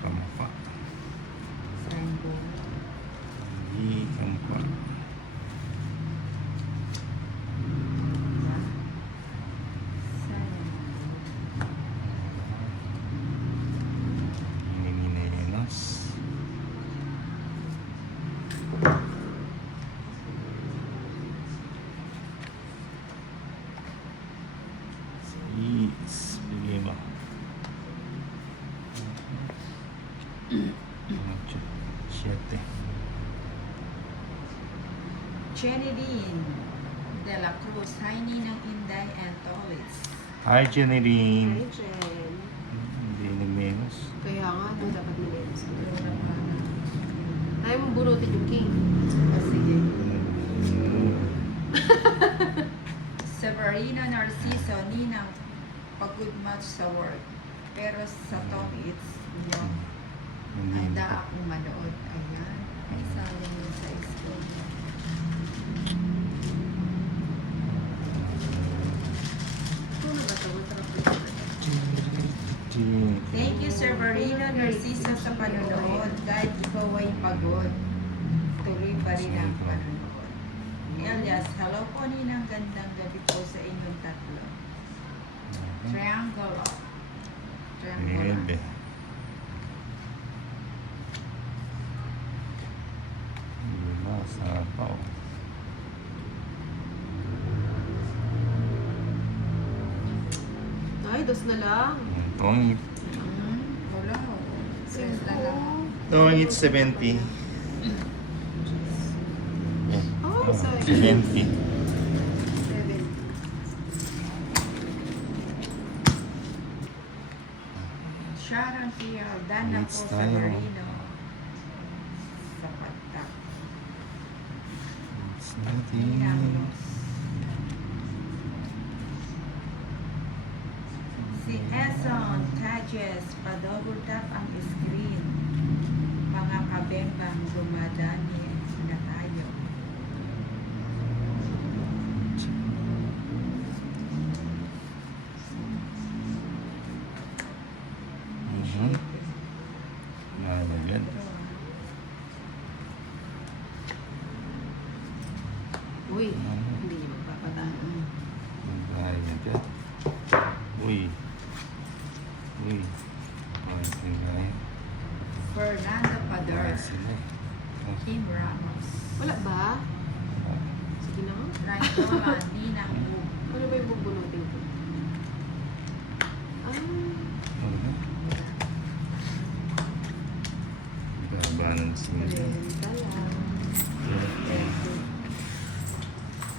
kampa. Triangle. Hindi kampa. Minimenos. Lima. 7. Jenny De La Cruz. Hi, Ninang Inday and Tolitz. Hi, Jeneline. Hi, Jen. Hindi nagmenos. Kaya nga, doon dapat nilin. Luna Pana. Ayaw mong bunutin yung king. Sige. Severino Narciso. Ninang, pagod match sa work. Pero sa Tommy, it's yung handa akong manood. Ayan. Ay, sali mo sa school. Ito na ba ito? Masarap ito. Thank you, Severino Narciso, sa panonood. Kahit ikaw ay pagod, tuloy pa rin ang panonood. Elias, hello po, Ninang. Gandang gabi po sa inyong tatlo. Triangle. Triangle. 9. Lima, sapaw. Ay, dos na lang. Tongit. Wala. Says na lang. Tongit 70. Oh, sorry. 70. 7. Sharon Fiel, Dana po, It's tayo. Severino. Sa patak. It's Ninang 90. Los. Si Eson Tajes, pa-double tap ang screen. Mga kabembang dumadami na tayo. Nalagyan. Uy, hindi niya magpapataan. Magbayad yan. Uy. Uy. Ay, tingay. Fernando Padar, Ay, sila. Kim Ramos. Wala ba? Sige na nga. Raitola, Ninang Wu. Ano ba yung bubunutin ko? Ah, Balance nila. balenta lang.